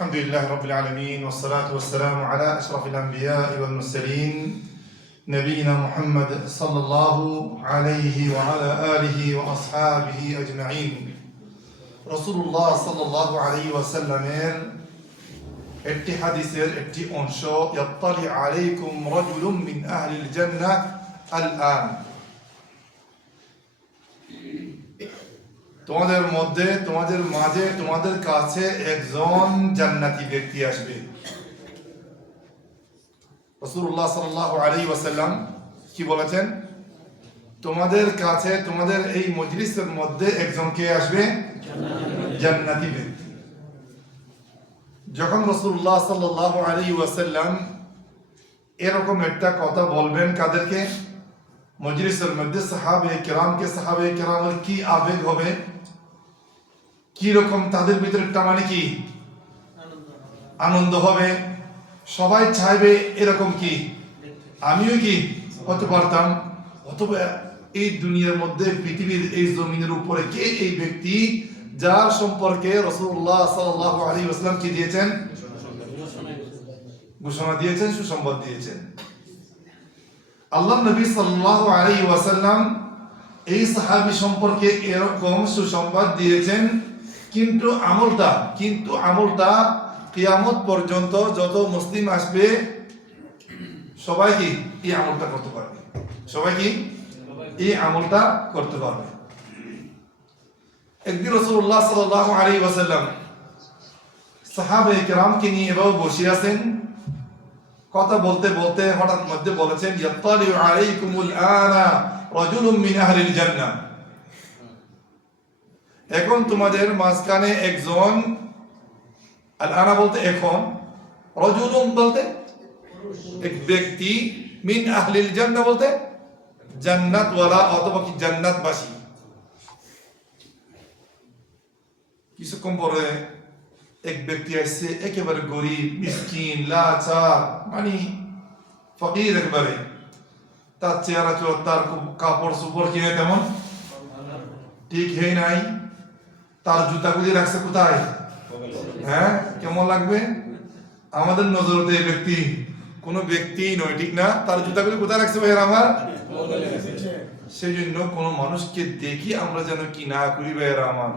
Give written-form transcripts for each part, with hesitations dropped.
الحمد لله رب العالمين والصلاة والسلام على أشرف الأنبياء والمرسلين نبينا محمد صلى الله عليه وعلى آله وأصحابه أجمعين رسول الله صلى الله عليه وسلم একটি হাদিসের একটি অংশ ইয়াত্তালি আলাইকুম রাজুলুম মিন আহলিল জান্নাহ আল-আন তোমাদের মধ্যে তোমাদের মাঝে তোমাদের কাছে একজন জান্নাতি ব্যক্তি আসবে। রাসূলুল্লাহ সাল্লাল্লাহু আলাইহি ওয়াসাল্লাম কি বলেছেন? তোমাদের কাছে তোমাদের এই মজলিসের মধ্যে একজন কে আসবে? জান্নাতি ব্যক্তি। যখন রাসূলুল্লাহ সাল্লাল্লাহু আলাইহি ওয়াসাল্লাম এরকম একটা কথা বলবেন, কাদেরকে? মজলিসের মধ্যে সাহাবায়ে কেরামের কি আবেগ হবে, কি রকম তাদের ভিতরে একটা মানে কি আনন্দ হবে। সবাই চাইবে এরকম কি আমিও কি হতে পারতাম। অথবা এই দুনিয়ার মধ্যে পৃথিবীর এই জমিনের উপরে কে এই ব্যক্তি যার সম্পর্কে রাসূলুল্লাহ সাল্লাল্লাহু আলাইহি ওয়াসাল্লাম কি দিয়েছেন? ঘোষণা দিয়েছেন, সুসংবাদ দিয়েছেন। আল্লাহর নবী সাল্লাল্লাহু আলাইহি ওয়াসাল্লাম এই সাহাবী সম্পর্কে এরকম সুসংবাদ দিয়েছেন, কিন্তু আমলটা কিয়ামত পর্যন্ত যত মুসলিম আসবে সবাই কি এই আমলটা করতে পারবে, সবাই কি এই আমলটা করতে পারবে। একদিন রাসূলুল্লাহ সাল্লাল্লাহু আলাইহি ওয়াসাল্লাম সাহাবায়ে কেরামকে নিয়ে এভাবে বসে আছেন, কথা বলতে বলতে হঠাৎ মধ্যে বলেছেন ইয়াত্তালি আলাইকুমুল আনা রাজুলুম মিন আহলিল জান্নাহ। এখন তোমাদের মাঝখানে একজন, আল আনা বলতে এখন, রাজুলুম বলতে এক ব্যক্তি, মিন আহলিল জান্নাহ বলতে জান্নাতওয়ালা অথবা কি জান্নাতবাসী। কিছুক্ষণ পরে এক ব্যক্তি আসছে, একেবারে গরিব, মিসকিন, লাচার, মানে ফকির একেবারে। তার চেহারা চোখ, তার কাপড় চোপড় কিনে তেমন ঠিক হয়ে নাই। তার জুতাগুলি রাখছে কোথায়? হ্যাঁ, কেমন লাগবে আমাদের নজরতে? এই ব্যক্তি কোনো ব্যক্তি নয়, ঠিক না? তার জুতাগুলি কোথায় রাখছে ভাইয়ের আমার? সেই জন্য কোন মানুষকে দেখি আমরা যেন কি না করি ভাইয়েরা আমার।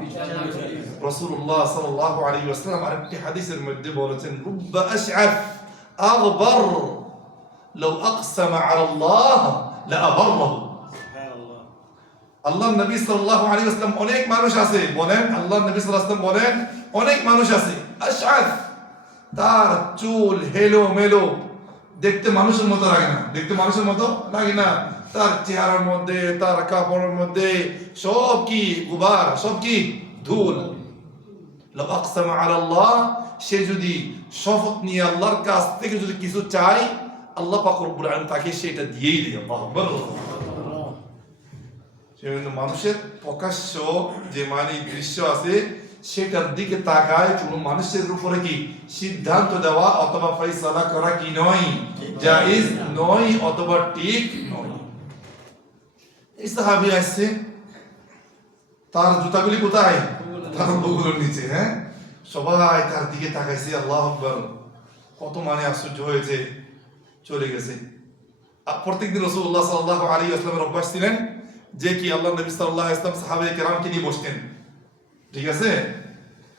রাসূলুল্লাহ সাল্লাল্লাহু আলাইহি ওয়াসাল্লাম আরেকটি হাদিসের মধ্যে বলেছেন রুব্বা আশআফ আগবার লাউ আকসামা আলা আল্লাহ লা আবাররাহু। আল্লাহর নবী সাল্লাল্লাহু আলাইহি ওয়াসাল্লাম অনেক মানুষ আছে, বলেন আল্লাহর নবী সাল্লাল্লাহু আলাইহি ওয়াসাল্লাম বলেন অনেক মানুষ আছে আশআফ, তার চুল হেলো মেলো, দেখতে মানুষের মতো লাগে না, দেখতে মানুষের মতো লাগে না। তার চেহারার মধ্যে, তার কাপড়ের মধ্যে সব কি গুবার, সব কি ধুল। লাউ আকসামা আলা আল্লাহ, সে যদি শপথ নিয়ে আল্লাহর কাছ থেকে যদি কিছু চায়, আল্লাহ পাক রব্বুল আলামিন তাকে সেটা দিয়েই দেয়। আল্লাহু আকবার। সেজন্য মানুষের প্রকাশ্য যে মানে দৃশ্য আছে সেটার দিকে তাকায় কোনো মানুষের উপরে কি সিদ্ধান্ত দেওয়া অথবা ফয়সালা করা কি নয়, জায়েজ নয় অথবা ঠিক নয়। এই সাহাবী আসছে, তার জুতাগুলি কোথায়? তার বুকের নিচে। হ্যাঁ, সবাই তার দিকে তাকাইছে। আল্লাহু আকবার, কত মানে আশ্চর্য হয়েছে। চলে গেছে। প্রত্যেকদিন রাসূলুল্লাহ সাল্লাল্লাহু আলাইহি ওয়াসাল্লামের অভ্যাস ছিলেন যে কি আল্লাহ নবী সাল্লাল্লাহু আলাইহি ওয়াসাল্লাম সাহাবায়ে কেরামকে নিয়ে বসতেন, ঠিক আছে?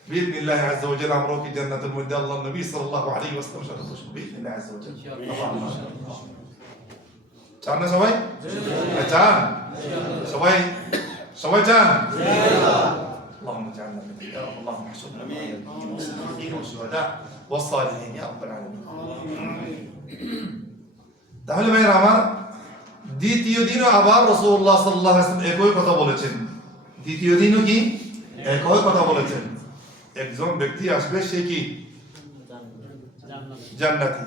বিইذنিল্লাহ আযজা ওয়া জাল্লা আমরাও কি জান্নাতের মধ্যে আল্লাহ নবী সাল্লাল্লাহু আলাইহি ওয়াসাল্লামের সাথে বসবো বিইذنিল্লাহ আযজা ওয়া জাল্লা। চান না সবাই? চান সবাই? সবাই চান? اللهم اجعلنا من الهداة اللهم احشرنا مع النبيين والصديقين والشهداء والصالحين يا رب العالمين। তাহলে ভাইরা আমার, দ্বিতীয় দিনও আবার রাসূলুল্লাহ সাল্লাল্লাহু আলাইহি ওয়াসাল্লাম একই কথা বলেছেন। দ্বিতীয় দিনও কি একই কথা বলেছেন, একজন ব্যক্তি আসবে, সে কি জান্নাতি।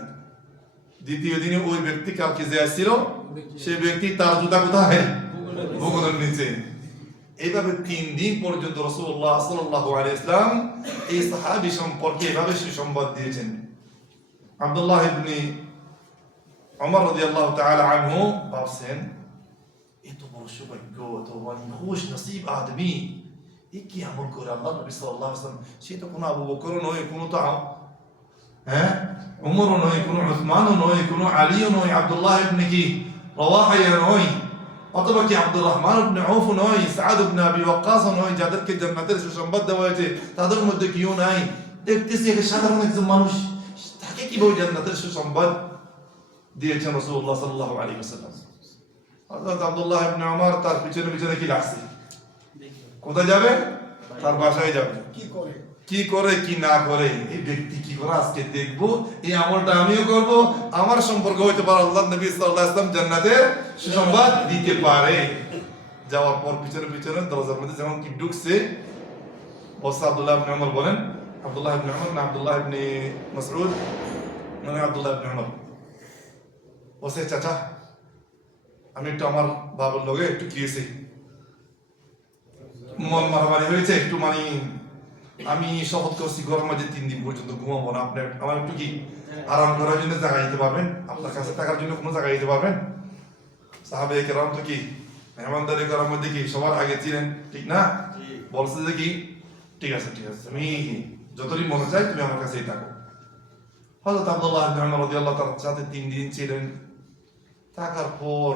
দ্বিতীয় দিনে ওই ব্যক্তি কালকে যে আসছিল সেই ব্যক্তি তার জুতা কোথায়? বুকের নিচে। এইভাবে 3 দিন পর্যন্ত রাসূলুল্লাহ সাল্লাল্লাহু আলাইহি ওয়াসাল্লাম এই সাহাবী সম্পর্কে এভাবে সুসংবাদ দিয়েছেন। আব্দুল্লাহ ইবনে ওমর রাদিয়াল্লাহু তাআলা আনহু ভাবছেন, এত বড় সৌভাগ্য, এত খুশ নসিব আদমি, এ কি আমল করে আল্লাহ নবী সাল্লাল্লাহু আলাইহি ওয়াসাল্লাম? সে তো কোনো আবু বকর নয়, কোনো তো হ্যাঁ, উমরও নয়, কোনো উসমানও নয়, কোনো আলীও নয়, আব্দুল্লাহ ইবনে কি রাওয়াহা নয়, অথবা কি আব্দুর রহমান ইবনে আউফ নয়, সাদ ইবনে আবি ওয়াক্কাস নয়, যাদেরকে জান্নাতের সুসংবাদ দেওয়া হয়েছে তাদের মধ্যে কেউ নাই। দেখতেছি একটা সাধারণ একজন মানুষ, তাকে কিভাবে জান্নাতের সুসংবাদ দিয়েছেন রাসূলুল্লাহ সাল্লাল্লাহু আলাইহি ওয়াসাল্লাম। হযরত আব্দুল্লাহ ইবনে ওমর তার পিছনে পিছনে কি লাগছে, কোথায় যাবে? তার বাসায় যাবে। কি করে কি না করে এই ব্যক্তি কি করে আজকে দেখবো, এই আমলটা আমিও করব, আমার সম্পর্ক হইতে পারে আল্লাহ নবী সাল্লাল্লাহু আলাইহি ওয়াসাল্লাম জান্নাতের সুসংবাদ দিতে পারে। যাওয়ার পর পিছনে পিছনে দরজার মধ্যে যেমন কি ঢুকছে, বস আব্দুল্লাহ ইবনে ওমর বলেন, আব্দুল্লাহ ইবনে ওমর না আব্দুল্লাহ ইবনে মাসউদ, মানে আব্দুল্লাহ ইবনে ওমর বসে, চাচা আমি একটু আমার বাবার লগে একটু গিয়েছি, মন মারামারি হয়েছে একটু, মানে আমি শপথ করছি গরম মাঝে 3 দিন পর্যন্ত ঘুমাবো না, আপনি আমার একটু কি আরাম করার জন্য জায়গা দিতে পারবেন? আপনার কাছে থাকার জন্য কোনো জায়গা দিতে পারবেন? সাহাবায়ে কেরাম তো কি মেহমানদারি করার মধ্যে কি সবার আগে ছিলেন, ঠিক না? বলছে যে কি ঠিক আছে ঠিক আছে, আমি যতদিন মনে চাই তুমি আমার কাছেই থাকো। হযরত আব্দুল্লাহ ইবনে ওমর রাদিয়াল্লাহু তাআলার সাথে 3 দিন ছিলেন। থাকার পর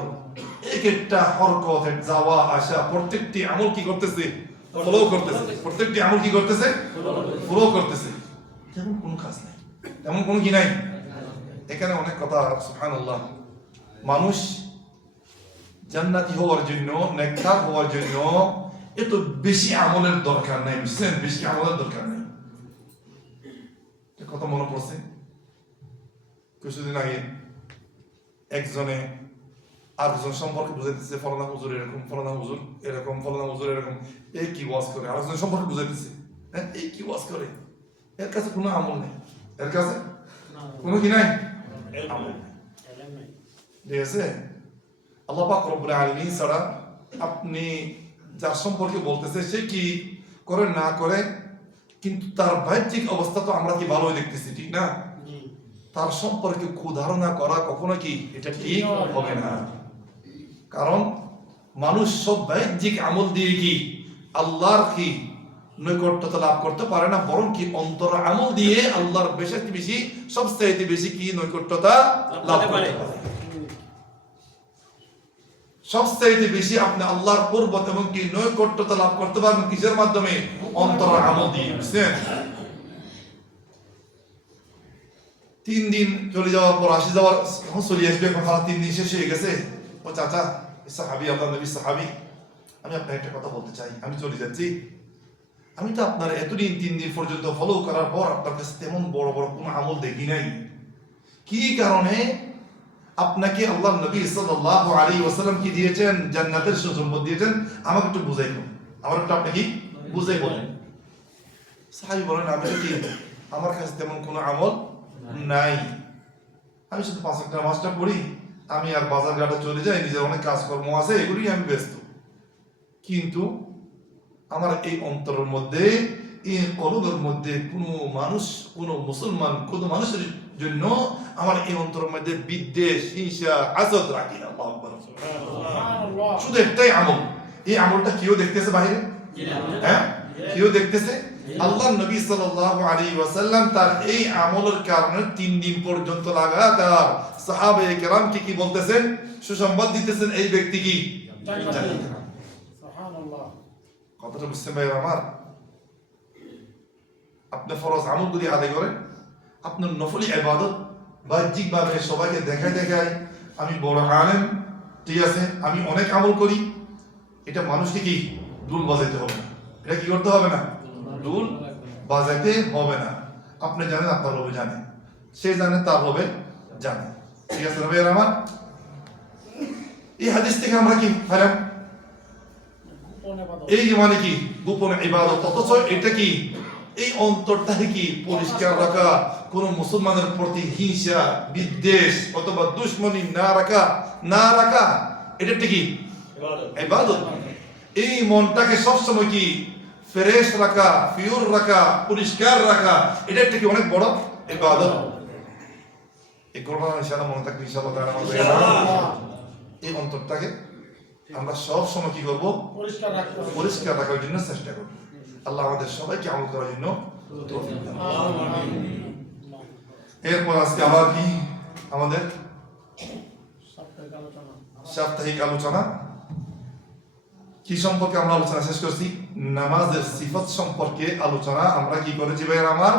এক একটা হরকত, যাওয়া আসা, প্রত্যেকটি আমল কি করতেছে? ফলো করতেছে। প্রত্যেকটি আমল কি করতেছে? ফলো করতেছে। তেমন কোনো কাজ নাই, তেমন কোনো কি নাই। এখানে অনেক কথা, সুবহানাল্লাহ। মানুষ জান্নাতি হওয়ার জন্য, নেককার হওয়ার জন্য এত বেশি আমলের দরকার নাই, বুঝছেন? বেশি আমলের দরকার নাই। কথা মনে পড়ছে কিছুদিন আগে একজনে আরেকজন সম্পর্কে বুঝাইতেছে, ফলানা হুজুর এরকম, ফলানা হুজুর এরকম, ফলানা হুজুর এরকম, এই কি ওয়াজ করে, আরেকজন সম্পর্কে বুঝাইতেছে, হ্যাঁ এই কি ওয়াজ করে, এর কাছে কোনো আমল নেই, এর কাছে কোনো কি নাই, আমল নেই। ঠিক আছে? আল্লাহ পাক রব্বুল আলামিন ছাড়া আপনি যার সম্পর্কে বলতেছে সে কি করে না করে, কিন্তু তার বাহ্যিক অবস্থা তো আমরা কি ভালোই দেখতেছি, ঠিক না? তার সম্পর্কে কুধারণা করা কখনো কি এটা ঠিক হবে না। কারণ মানুষ সব বাহ্যিক আমল দিয়ে কি আল্লাহর কি নৈকট্যতা লাভ করতে পারে না, বরং কি অন্তর আমল দিয়ে আল্লাহর বেশি সবচেয়ে বেশি কি নৈকট্যতা লাভ করতে পারে। সবচেয়ে বেশি আপনি আল্লাহর কুরবত এবং কি নৈকট্যতা লাভ করতে পারবেন কিসের মাধ্যমে? অন্তর আমল দিয়ে, বুঝছেন? 3 দিন চলে যাওয়ার পর আসি যাওয়ার চলে আসবে, এখন 3 দিন শেষ হয়ে গেছে। ও চাচা সাহাবী, আল্লাহ নবী সাহাবী, আমি আপনার একটা কথা বলতে চাই, আমি চলে যাচ্ছি। আমি তো আপনার এতদিন 3 দিন পর্যন্ত ফলো করার পর আপনার কাছে তেমন বড় বড় কোনো আমল দেখি নাই। কি কারণে আপনাকে আল্লাহ নবী সাল্লাল্লাহু আলাইহি ওয়াসাল্লাম কি দিয়েছেন? জান্নাতের সুসংবাদ দিয়েছেন। আমাকে একটু বুঝাইবেন, আমার একটু আপনি কি বুঝাই বলেন। সাহাবী বলেন, আমি তো কি আমার কাছে তেমন কোনো আমল নাই, আমি শুধু 5 ওয়াক্ত নামাজটা পড়ি, আমি আর বাজার ঘাটে চলে যাই, নিজের অনেক কাজকর্ম আছে, এগুলি আমি ব্যস্ত। কিন্তু আমার এই অন্তরের মধ্যে, এই কলবের মধ্যে কোনো মানুষ, কোনো মুসলমান, কোনো মানুষের জন্য আমার এই অন্তরের মধ্যে বিদ্বেষ, হিংসা, হাসদ রাখি না। আল্লাহু আকবার। শুধু একটাই আমল, এই আমলটা কেউ দেখতেছে বাইরে? হ্যাঁ, কেউ দেখতেছে? আল্লাহ নবী সাল্লাল্লাহু আলাইহি ওয়াসাল্লাম তার এই আমলের কারণে 3 দিন পর্যন্ত লাগাতার সাহাবায়ে কেরামকে কি বলতেছেন? সুসংবাদ দিতেছেন, এই ব্যক্তি কি জান্নাতে। সুবহানাল্লাহ। কথাটা বুঝছেন ভাই আমার? আপনি ফরজ আমলগুলি আদায় করেন, আপনার নফলি ইবাদত বাহ্যিকভাবে সবাইকে দেখায় আমি বড় আলেম, ঠিক আছে, আমি অনেক আমল করি, এটা মানুষকে কি দুল বাজাইতে হবে না। এটা কি করতে হবে না? দুল বাজাইতে হবে না। আপনি জানেন, আপনার রবে জানে, সে জানে, তার রবে জানে, ঠিক আছে রবে আমার? এই হাদিস থেকে আমরা কি পেলাম? এই মানে কি গোপন ইবাদত, অথচ এটা কি এই অন্তরটাকে কি পরিষ্কার রাখা, কোন মুসলমানের প্রতি হিংসা, বিদ্বেষ অথবা দুশমনি না রাখা, এটা কি ইবাদত। এই মনটাকে সবসময় কি ফ্রেশ রাখা, পিওর রাখা, পরিষ্কার রাখা, এটা কি অনেক বড় ইবাদত। এই করোনা ইনশাআল্লাহ মনে থাকবে, ইনশাআল্লাহ তাআলা এই অন্তরটাকে আমরা সব সময় কি করব? পরিষ্কার রাখার জন্য চেষ্টা করব। আল্লাহ আমাদের সবাইকে আমল করার জন্য তৌফিক দান করুন। এরপর আজকে আবার কি আমাদের আলোচনা সাপ্তাহিক আলোচনা কি সম্পর্কে আমরা আলোচনা শেষ করছি? নামাজের সিফত সম্পর্কে আলোচনা আমরা কি করেছি ভাইয়ের আমার?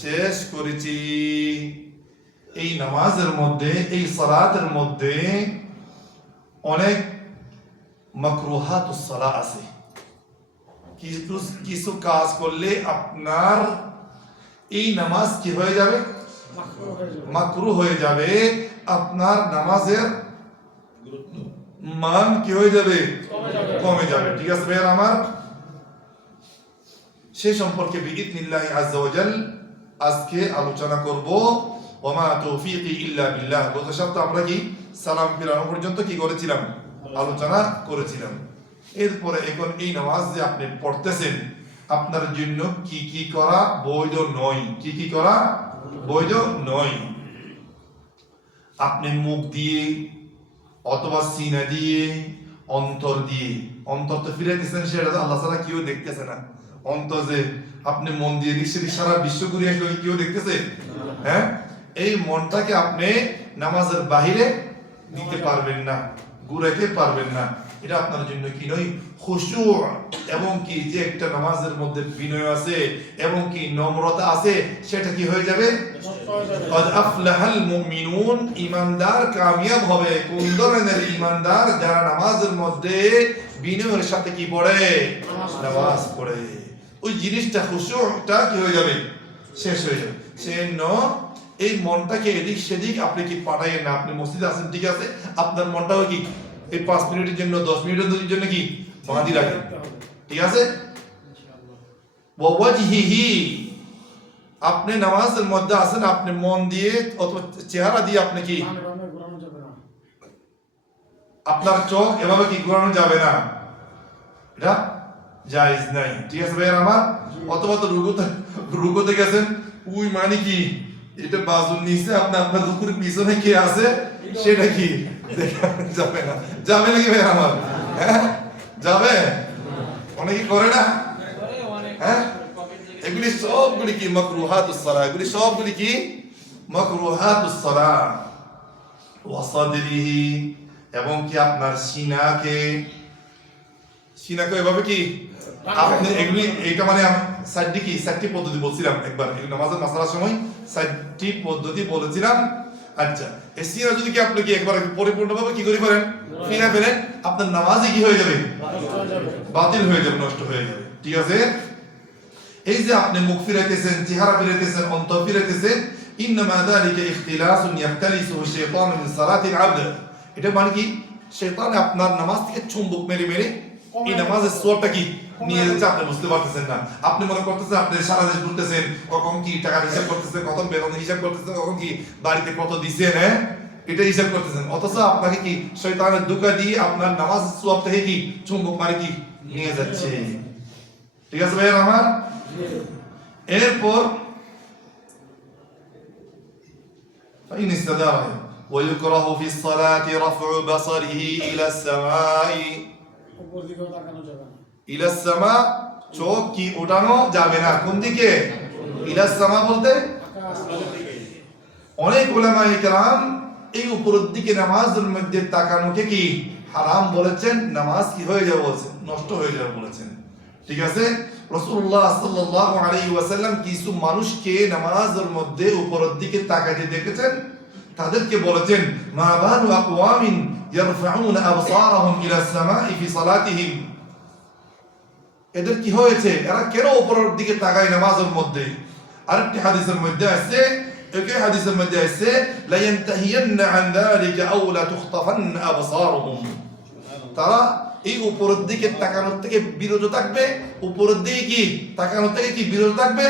শেষ করেছি। এই নামাজের মধ্যে, এই সালাতের মধ্যে অনেক মাকরুহাতুস সালাহ আছে। কিছু কাজ করলে আপনার এই নামাজ কি হয়ে যাবে? মাকরুহ হয়ে যাবে। আপনার নামাজের মান কি হয়ে যাবে? কমে যাবে। ঠিক আছে ভাইয়ার আমার? সে সম্পর্কে বিইذنিল্লাহি আযজা ওয়া জাল আজকে আলোচনা করব। ওয়া তৌফিকি ইল্লা বিল্লাহ। গত সপ্তাহে আমরা কি সালাম ফিরানো পর্যন্ত কি করেছিলাম? আলোচনা করেছিলাম। এরপরে এখন এই নামাজ যে আপনি পড়তেছেন আপনার জন্য কি কি করা বৈধ নয়, কি কি করা বৈধ নয়। আপনি মুখ দিয়ে অথবা সিনা দিয়ে, অন্তর দিয়ে, অন্তর তো ফিরাইতেছেন সেটা তো আল্লাহ ছাড়া কেউ দেখতেছে না। অন্তর যে আপনি মন দিয়ে দিচ্ছেন সারা বিশ্ব ঘুরে আসলে কেউ দেখতেছে? হ্যাঁ, এই মনটাকে আপনি নামাজের বাহিরে দিতে পারবেন না, ঘুরাইতে পারবেন না। এটা আপনার জন্য কি নয়? খুশু এবং কি যে একটা নামাজের মধ্যে বিনয় আছে এবং কি নম্রতা আছে সেটা কি হয়ে যাবে? قد أفلح المؤمنون ইমানদার কামিয়াব হবে। কোন ধরনের ইমানদার? যারা নামাজের মধ্যে বিনয়ের সাথে কি পড়ে? নামাজ পড়ে। ওই জিনিসটা খুশুটা কি হয়ে যাবে? শেষ হয়ে যাবে। সেজন্য এই মনটাকে এদিক সেদিক আপনি কি পাঠাইয়েন না। আপনি মসজিদে আছেন ঠিক আছে, আপনার মনটাও কি এই 5 মিনিটের জন্য 10 মিনিটের জন্য কি বাঁধি রাখেন, ঠিক আছে? ওয়াজহিহি, আপনি নামাজের মধ্যে আছেন, আপনি মন দিয়ে অথবা চেহারা দিয়ে আপনি কি আপনার চোখ এভাবে কি ঘোরানো যাবে না, এটা জায়েজ নাই। ঠিক আছে ভাইয়া আমার? অথবা তো রুকুতে গেছেন, ওই মানে কি এটা বাজুর নিচে আপনি আপনার রুকুর পিছনে কে আছে সেটা কি দেখা যাবে না। যাবে নাকি ভাইয়া আমার? হ্যাঁ যাবে? অনেকে করে না? হ্যাঁ, এগুলি সবগুলি কি মাকরুহাতুস সালাহ। এগুলি সবগুলি কি মাকরুহাতুস সালাহ। ওয়া সাদরিহি, এবং কি আপনার সিনাকে এভাবে কি আপনি এগুলি এইটা মানে চারটি পদ্ধতি বলছিলাম একবার এই নামাজের মাসালার সময়, চারটি পদ্ধতি বলেছিলাম। আচ্ছা, এই সিনা যদি কি আপনি কি একবার পরিপূর্ণভাবে কি করে ফেলেন, ফিরে ফেলেন, আপনার নামাজই কি হয়ে যাবে? বাতিল হয়ে যাবে, নষ্ট হয়ে যাবে। ঠিক আছে? এই যে আপনি মুখ ফিরাইতেছেন, চেহারা ফিরাইতেছেন, অন্তর ফিরাইতেছেন, ইন্নামা যালিকা ইখতিলাসুন ইয়াখতালিসুহু শাইতানু মিন সালাতিল আবদ। এটা মানে কি শয়তান আপনার নামাজ থেকে চুম্বক মেরে মেরে এই নামাজের সোয়াবটা কি নিয়ে যাচ্ছে, আপনি বুঝতে পারতেছেন না। আপনি মনে করতেছেন আপনি সারা দেশ ঘুরতেছেন, কখন কি টাকা হিসাব করতেছেন, কত বেতন হিসাব করতেছেন, কখন কি বাড়িতে কত দিচ্ছেন, হ্যাঁ এটা হিসাব করতেছেন। অথচ আপনাকে কি শয়তানের ধোঁকা দিয়ে আপনার নামাজের সোয়াব থেকে কি চুম্বক মারে কি নিয়ে যাচ্ছে। ঠিক আছে ভাইয়া আমার? এরপর فإن استدار ويكره في الصلاة رفع بصره إلى السماء إلى السماء চোখ কি ওঠানো যাবে না। কোন দিকে? ইলা সামা বলতে অনেক উলামায়ে কেরাম এই উপরের দিকে নামাজের মধ্যে তাকানোকে কি হারাম বলেছেন, নামাজ কি হয়ে যাবে বলেছেন, নষ্ট হয়ে যাবে বলেছেন। ঠিক আছে? রাসূলুল্লাহ সাল্লাল্লাহু আলাইহি ওয়াসাল্লাম কিছু মানুষকে নামাজের মধ্যে উপরের দিকে তাকাতে দেখেছেন, তাদেরকে বলেছেন মা বালু আকওয়ামিন ইয়ারফাউনা আবসারাহুম ইলা সামাই ফি সালাতিহিম। এদের কি হয়েছে, এরা কেন উপরের দিকে তাকায় নামাজের মধ্যে? আরেকটি হাদিসের মধ্যে আছে, একই হাদিসের মধ্যে আছে লা ইয়ানতাহিয়ান্না আন যালিকা আও লা তুখতাফান্না আবসারুহুম। তারা এই উপরের দিকে তাকানোর থেকে বিরত থাকবে, উপরের দিকে কি তাকানোর থেকে কি বিরত থাকবে।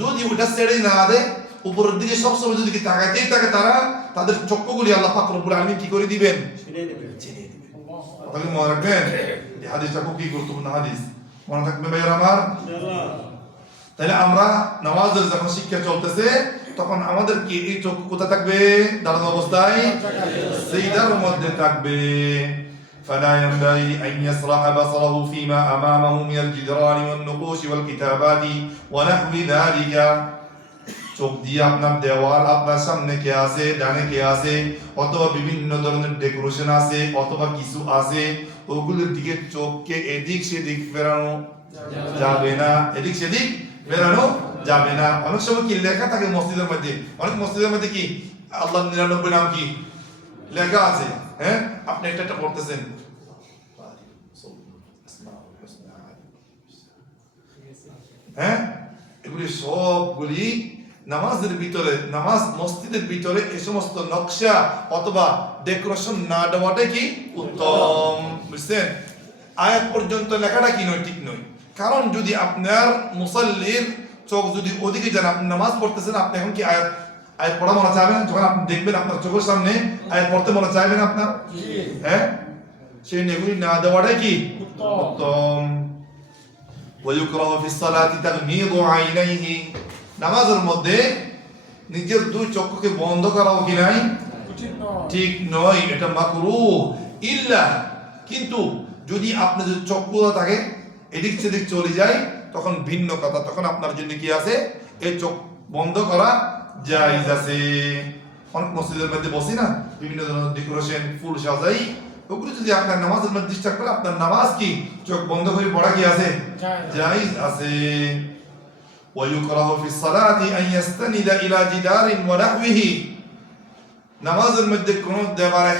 যদি ওটা ছেড়ে না দেয়, উপরের দিকে সবসময় যদি তাকাতেই থাকে, তারা তাদের চক্ষুগুলি আল্লাহ পাক রব্বুল আলামিন কি করে দিবেন? ছিনিয়ে দিবেন। তাহলে মনে রাখবেন এই হাদিসটা খুব গুরুত্বপূর্ণ হাদিস, মনে থাকবে ভাইয়ের আমার। তাহলে আমরা নামাজের যখন শিক্ষা চলতেছে তখন আমাদের কি এই চক্ষু কোথায় থাকবে? দাঁড়ানো অবস্থায় সিজদার মধ্যে থাকবে। فلا ينبغي أن يسرح بصره فيما أمامه من الجدران والنقوش والكتابات ونحو ذلك। চোখ দিয়ে আপনার দেওয়াল, আপনার সামনে কে আছে, ডানে কে আছে, অথবা বিভিন্ন ধরনের ডেকোরেশন আছে, অথবা কিছু আছে, ওগুলোর দিকে চোখকে এদিক সেদিক ফেরানো যাবে না, এদিক সেদিক ফেরানো যাবে না। অনেক সময় কি লেখা থাকে মসজিদের মধ্যে, অনেক মসজিদের মধ্যে কি আল্লাহ 99 নাম কি লেখা আছে, হ্যাঁ, আপনি এটা পড়তেছেন, হ্যাঁ, এগুলি সবগুলি নামাজের ভিতরে, নামাজ মসজিদের ভিতরে এই সমস্ত নকশা অথবা ডেকোরেশন না দেওয়াটাই কি উত্তম, বুঝছেন? আয়াত পর্যন্ত লেখাটা কি নয়, ঠিক নয়। কারণ যদি আপনার মুসাল্লির চোখ যদি ওদিকে যান, আপনি নামাজ পড়তেছেন, আপনি এখন কি আয়াত আয়াত পড়া মনে চাইবেন? যখন আপনি দেখবেন আপনার চোখের সামনে আয়াত পড়তে মনে চাইবেন আপনার, হ্যাঁ, সেই এগুলি না দেওয়াটাই কি উত্তম। ويكره في الصلاة تغميض عينيه, নামাজের মধ্যে নিজের দুই চক্ষুকে বন্ধ করাও কি নাই, ঠিক নয়, এটা মাকরুহ। ইল্লা, কিন্তু যদি আপনি যদি চক্ষুটা থাকে এদিক সেদিক চলে যায় তখন ভিন্ন কথা, তখন আপনার জন্য কি আছে, এই চোখ বন্ধ করা জায়েজ আছে। অনেক মসজিদের মধ্যে বসি না, বিভিন্ন ধরনের ডেকোরেশন, ফুল সাজাই, ওগুলো যদি আপনার নামাজের মধ্যে ডিস্টার্ব করে, আপনার নামাজ কি চোখ বন্ধ করে পড়া কি আছে, জায়েজ আছে। ويكره في الصلاة أن يستند إلى جدار ونحوه, নামাজের মধ্যে কোন দেওয়ালে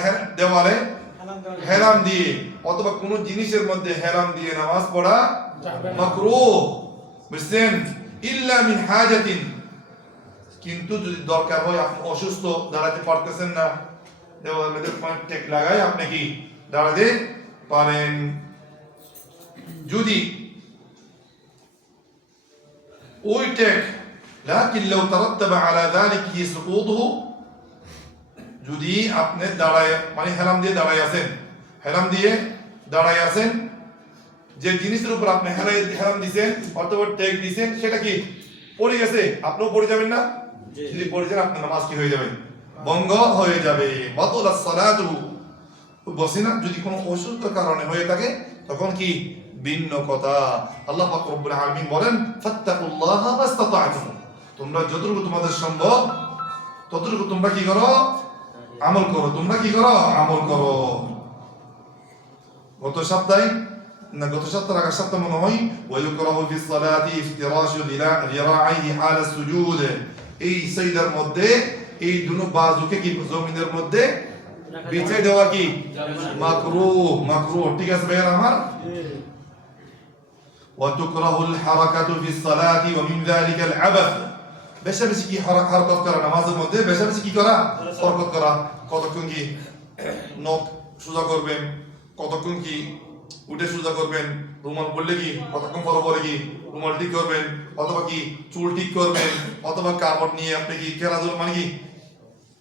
হেলাম দিয়ে অথবা কোন জিনিসের মধ্যে হেলাম দিয়ে নামাজ পড়া মাকরুহ, বুঝছেন? ইল্লা মিন হাজাতিন, কিন্তু যদি দরকার হয়, আপনি অসুস্থ, দাঁড়াতে পারতেছেন না, দেওয়ালের মধ্যে পয়েন্ট টেক লাগাই আপনি কি দাঁড়াতে পারেন। যদি ওই টেক লাকিন লাউ তারাত্তাবা আলা যালিকা সুকুতুহু, যদি আপনি দাঁড়ায় মানে হেলাম দিয়ে দাঁড়ায় আছেন, হেলাম দিয়ে দাঁড়ায় আছেন, যে জিনিসের উপর আপনি হেলাম দিয়েছেন অথবা টেক দিয়েছেন সেটা কি পড়ে গেছে, আপনিও পড়ে যাবেন না? যদি পড়ে যান আপনার নামাজ কি হয়ে যাবে, ভঙ্গ হয়ে যাবে। বাতালাস সালাতু, বসি না, যদি কোনো অসুস্থ কারণে হয়ে থাকে তখন কি ভিন্ন কথা। আল্লাহ পাক রব্বুল আলামিন বলেন ফাত্তাকুল্লাহা মাসতাতা'তুম, তোমরা যতটুকু তোমাদের সম্ভব ততটুকু তোমরা কি করো, আমল করো, তোমরা কি করো, আমল করো। গত সপ্তাহে আগের সপ্তাহ মনে হয় ওয়ায়ুকরাহু ফিস সালাতি ইফতিরাশু যিরাআইহি হালা সুজুদ, এই সাজদার মধ্যে এই দুনো বাজুকে কি জমিনের মধ্যে বিছিয়ে দেওয়া কি মাকরুহ, মাকরুহ, ঠিক আছে ভাইরা আমার? ওয়া তুকরাহুল হারাকাতু ফিস সালাতি ওয়া মিন যালিকাল আবাস, বেশি বেশি কি হরকত করা নামাজের মধ্যে, বেশি বেশি কি করা, হরকত করা। কতক্ষণ কি নখ সোজা করবেন, কতক্ষণ কি উঠে সোজা করবেন, রুমাল পরলে কি কতক্ষণ পরে পরে কি রুমাল ঠিক করবেন, অথবা কি চুল ঠিক করবেন, অথবা কাপড় নিয়ে আপনি কি খেলাধুলা, মানে কি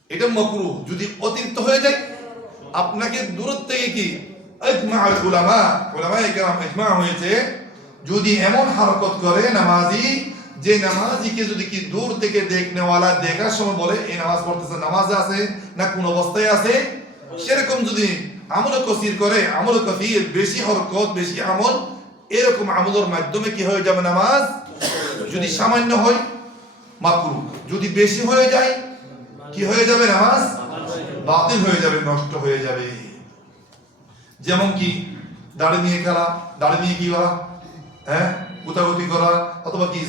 এটা মাকরুহ। যদি অতিরিক্ত হয়ে যায় আপনাকে দূর থেকে কি ইজমাউল উলামা, উলামায়ে কেরাম ইজমা হয়েছে, যদি এমন হরকত করে নামাজি, যে নামাজিকে যদি কি দূর থেকে দেখনেওয়ালা দেখার সময় বলে এই নামাজ পড়তেছে, নামাজে আছে না কোন অবস্থায় আছে, সেরকম যদি আমল কসির করে, আমল কসির বেশি হরকত বেশি আমল, এরকম আমলের মাধ্যমে কি হয়ে যাবে নামাজ, যদি সামান্য হয় মাকরুহ, যদি বেশি হয়ে যায় কি হয়ে যাবে, নামাজ বাতিল হয়ে যাবে, নষ্ট হয়ে যাবে। যেমন কি দাড়ি নিয়ে খেলা, দাড়ি নিয়ে কি করা, হ্যাঁ, গুতাগুতি করা, অথবা কি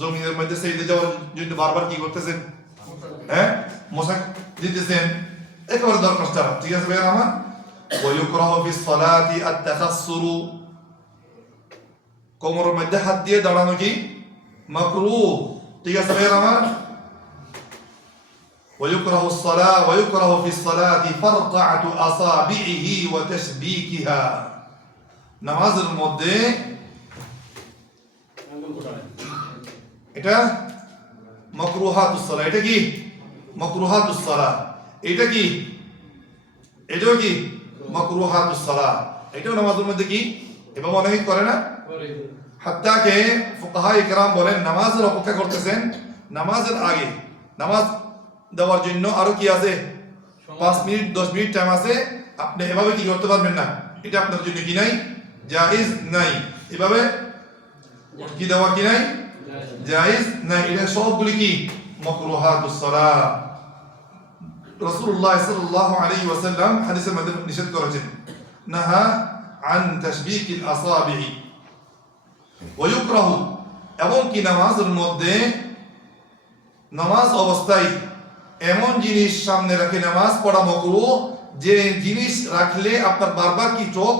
জমিনের মধ্যে সেজদা যাওয়ার জন্য বারবার কি করতেছেন, হ্যাঁ, মোশাক দিতেছেন, একেবারে দরকার ছাড়া, ঠিক আছে ভাইয়া আমার? ওয়ায়ুকরাহু ফিস সালাতি আত-তাখাসসুরু, কোমরের মধ্যে হাত দিয়ে দাঁড়ানো কি মাকরুহ, ঠিক আছে ভাইয়া আমার? ويكره الصلاة ويكره في الصلاة فرقعة أصابعه وتشبيكها, নামাজের মধ্যে এটা মাকরুহাতুস সালাহ, এটা কি মাকরুহাতুস সালাহ, এটা কি এটাও কি মাকরুহাতুস সালাহ, এটাও নামাজের মধ্যে কি এভাবে অনেকে করে না, হাত্তা কে ফুকাহায়ে কেরাম বলেন নামাজের অপেক্ষা করতেছেন, নামাজের আগে নামাজ দেওয়ার জন্য আরো কি আছে 5 মিনিট 10 মিনিট টাইম আছে, আপনি এভাবে কি করতে পারবেন না, এটা আপনার জন্য কি নাই, জায়েজ নাই, এভাবে কি দেওয়া কি নাই, জায়েজ নাই, এটা সবগুলি কি মাকরুহাতুস সালাহ। রাসূলুল্লাহ সাল্লাল্লাহু আলাইহি ওয়াসাল্লাম হাদিসের মধ্যে নিষেধ করেছেন, নাহা আন তাশবিকিল আসাবি'i ওয়া ইউকরাহু, এবং কি নামাজের মধ্যে নামাজ অবস্থায় এমন জিনিস সামনে রেখে নামাজ পড়া মাকরুহ, যে জিনিস রাখলে আপনার বারবার কি চোখ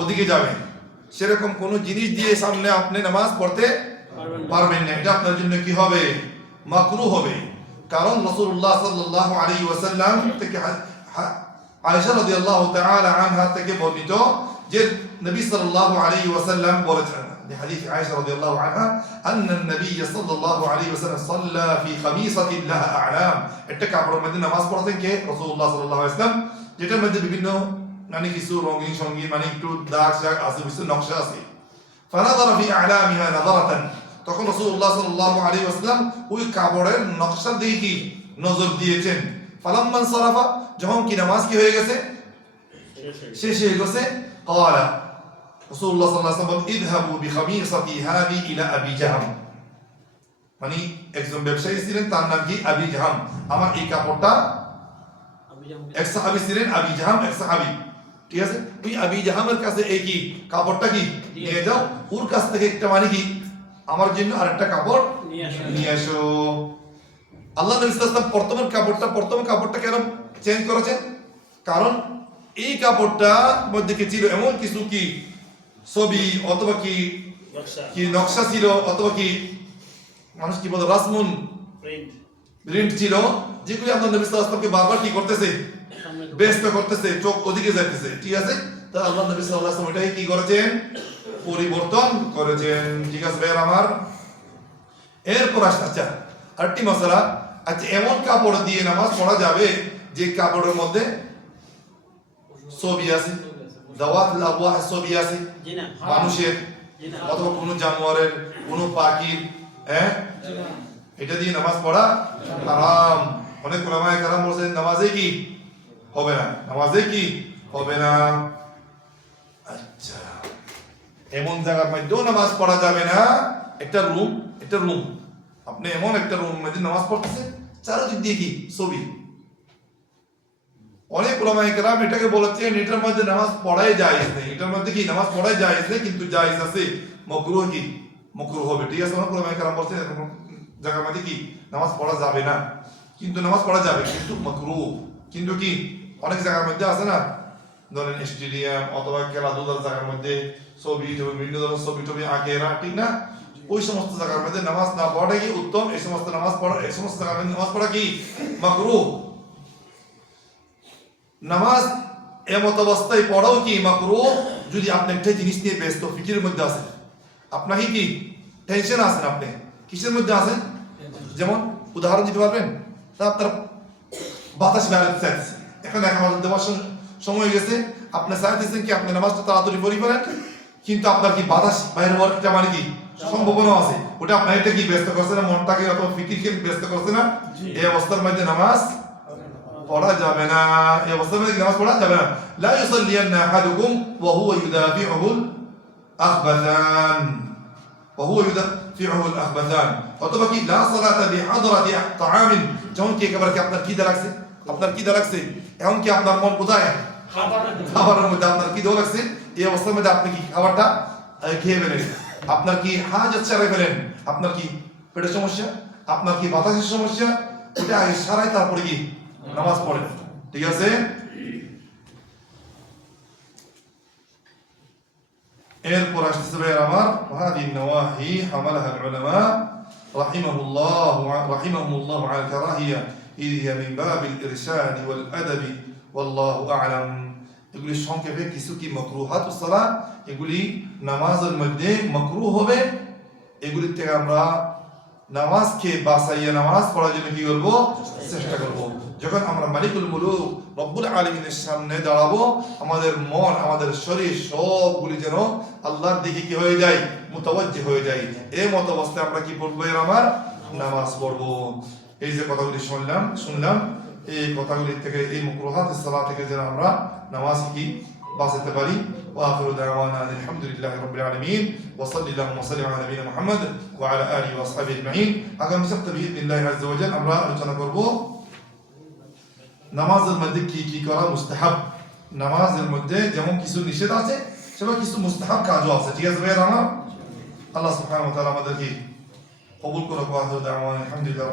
ওদিকে যাবে, সেরকম কোন জিনিস দিয়ে সামনে আপনি নামাজ পড়তে পারবেন না, এটা আপনার জন্য কি হবে, মাকরুহ হবে। কারণ রাসূলুল্লাহ সাল্লাল্লাহু আলাইহি ওয়াসাল্লাম থেকে আয়েশা রাদিয়াল্লাহু তাআলা আনহা থেকে বর্ণিত যে নবী সাল্লাল্লাহু আলাইহি ওয়াসাল্লাম বলেছেন, হাদিস আয়েশা রাদিয়াল্লাহু আনহা, আন্না নবী সাল্লাল্লাহু আলাইহি ওয়াসাল্লাম সাল্লা ফি খামিসাতিন লাহা আ'লাম, একটা কাপড়ের মধ্যে নামাজ পড়তেন কে, রাসূলুল্লাহ সাল্লাল্লাহু আলাইহি ওয়াসাল্লাম, যেটার মধ্যে বিভিন্ন মানে কিছু রঙিন সঙ্গীন মানে একটু দাগ শাগ আছে, কিছু নকশা আছে। ফানাযারা ফি আ'লামিহা নাযারাতান, তখন রাসূলুল্লাহ সাল্লাল্লাহু আলাইহি ওয়াসাল্লাম ওই কাপড়ের নকশা দিয়ে কি নজর দিয়েছেন। ফালাম্মান সারাফা, যখন কি নামাজ কি হয়ে গেছে, শেষ হয়ে গেছে, ক্বালা, রাসূলুল্লাহ সাল্লাল্লাহু আলাইহি ওয়াসাল্লাম, ইযহাবু বিখামিসাতি হাযি ইলা আবি জাহম, মানে একজন ব্যবসায়ী ছিলেন, তার নাম কি আবি জাহম, আমার এই কাপড়টা, এক সাহাবী ছিলেন আবি জাহম, এক সাহাবী, ঠিক আছে, ওই আবি জাহমের কাছে এই কি কাপড়টা কি নিয়ে যাও, ওর কাছ থেকে একটা মানে কি আমার জন্য আরেকটা কাপড় নিয়ে আসো। আল্লাহ নবী সাল্লাল্লাহু আলাইহি ওয়াসাল্লাম প্রথম কাপড়টা কেন চেঞ্জ করেছেন, কারণ এই কাপড়টা মধ্যে কি ছিল এমন কিছু কি ছবি অথবা কি নকশা ছিল, অথবা কি মানুষ কি বলে রাসমুন প্রিন্ট ছিল, যেগুলি আল্লাহ নবী সাল্লাল্লাহু আলাইহি ওয়াসাল্লামকে বারবার কি করতেছে, ব্যস্ত করতেছে, চোখ ওদিকে যাইতেছে, ঠিক আছে, তা আল্লাহ নবী সাল্লাল্লাহু আলাইহি ওয়াসাল্লাম এটাই কি করেছেন, পরিবর্তন করেছেন। ঠিক আছে ভাই আমার, এরপর আচ্ছা আরেকটি মশলা, আচ্ছা এমন কাপড় দিয়ে নামাজ পড়া যাবে যে কাপড়ের মধ্যে ছবি আছে, দাওয়াতুল আরওয়াহ ছবি আছে, মানুষের অথবা কোনো জানোয়ারের, কোনো পাখির, হ্যাঁ, এটা দিয়ে নামাজ পড়া হারাম। অনেক উলামায়ে কেরাম বলেছেন নামাজে কি হবে না, নামাজে কি হবে না। আচ্ছা এমন জায়গার মধ্যেও নামাজ পড়া যাবে না, একটা রুম আপনি এমন একটা রুম মধ্যে নামাজ পড়তেছে, চারদিক দিয়ে কি ছবি। অনেক উলামায়ে কেরাম এটাকে বলেছেন এটার মধ্যে নামাজ পড়াই জায়েজ নেই, এটার মধ্যে কি নামাজ পড়াই জায়েজ নেই, কিন্তু জায়েজ আছে, মাকরুহ কি মাকরুহ হবে। ঠিক আছে, অনেক উলামায়ে কেরাম বলেছেন এরকম জায়গার মধ্যে কি নামাজ পড়া যাবে না, কিন্তু নামাজ পড়া যাবে, কিন্তু মাকরুহ। কিন্তু কি অনেক জায়গার মধ্যে আছে না, ধরেন স্টেডিয়াম অথবা খেলাধুলার জায়গার মধ্যে ছবি বিভিন্ন ধরনের ছবি টবি আঁকে এরা, ঠিক না, ওই সমস্ত জায়গার মধ্যে নামাজ না পড়াটা কি উত্তম, এই সমস্ত জায়গার মধ্যে নামাজ পড়া কি মাকরুহ। নামাজ এমত অবস্থায় পড়াও কি মাকরুহ যদি আপনি একটা জিনিস নিয়ে ব্যস্ত, ফিকিরের মধ্যে আছেন, আপনাকে কি টেনশন আছেন, আপনি কিসের মধ্যে আছেন, যেমন উদাহরণ দিতে পারবেন, তা আপনার বাতাস বেড়াতে চাইছে, এখন নামাজ দেওয়ার সময় হয়ে গেছে, আপনি চাইতেছেন কি আপনি নামাজটা তাড়াতাড়ি পড়ি ফেলেন, কিন্তু আপনার কি বাতাস বাইরে হওয়ার একটা মানে কি সম্ভাবনা আছে, ওটা আপনার এটা কি ব্যস্ত করছে না, মনটাকে অথবা ফিকিরকে ব্যস্ত করছে না, এই অবস্থার মধ্যে নামাজ পড়া যাবে না, এই অবস্থার মধ্যে নামাজ পড়া যাবে না। লা ইউসাল্লিয়ান্না আহাদুকুম ওয়া হুয়া ইউদাফিউহুল আখবাথান, অথবা কি লা সালাতা বিহাদরাতি তাআমিন, যখন কি একেবারে কি আপনার খিদে লাগছে, এখন কি আপনার মন কোথায়, খাবারের মধ্যে আপনার খিদে লাগছে, এই অবস্থার মধ্যে আপনি কি খাবারটা খেয়ে ফেলেন, আপনার কি হাজত সারাই ফেলেন, আপনার কি পেটের সমস্যা, আপনার কি বাতাসের সমস্যা, ওটা আগে সারাই তারপরে কি নামাজ পড়েন। ঠিক আছে, এরপর আসতেছে ভাই আমার, হাদিহি নওয়াহি হামালাহা উলামা রাহিমাহুমুল্লাহ আলা কারাহিয়া ইয হিয়া মিন বাবিল ইরশাদ ওয়াল আদব ওয়াল্লাহু আ'লাম। এগুলি সংক্ষেপে কিছু কি মাকরুহাতুস সালাহ, এগুলি নামাজের মধ্যে মাকরুহ হবে, এগুলি থেকে আমরা নামাজকে বাঁচাইয়া নামাজ পড়ার জন্য কি করব, চেষ্টা করব। যখন আমরা মালিকুল মুলুক রব্বুল আলামিনের সামনে দাঁড়াবো, আমাদের মন আমাদের শরীর সবগুলি যেন আল্লাহর দিকে কি হয়ে যায়, মুতাওয়াজ্জিহ হয়ে যায়, এই মত অবস্থায় আমরা কি পড়বো, আমার নামাজ পড়বো। এই যে কথাগুলি শুনলাম, এই কথাগুলি থেকে, এই মাকরুহাতুস সালাহ থেকে যেন আমরা নামাজ কি বাঁচাতে পারি। ওয়া আখিরু দাওয়ানা আলহামদুলিল্লাহি রাব্বিল আলামিন ওয়া সাল্লাল্লাহু ওয়া সাল্লাম আলা নবিয়িনা মুহাম্মদ ওয়া আলা আলিহি ওয়া আসহাবিহি আজমাইন। আগামী সপ্তাহে বিইذنিল্লাহি আযজা ওয়া জাল্লা আমরা আলোচনা করব নামাজের মধ্যে কি কি করা মুস্তাহাব। নামাজের মধ্যে যেমন কিছু নিষেধ আছে সেভাবে কিছু মুস্তাহাব কাজও আছে। ঠিক আছে ভাইয়া? আমার আল্লাহ সুবহানাহু ওয়া তাআলা আমাদেরকে কবুল করুক। ওয়া আখিরু দাওয়ানা আলহামদুলিল্লাহ।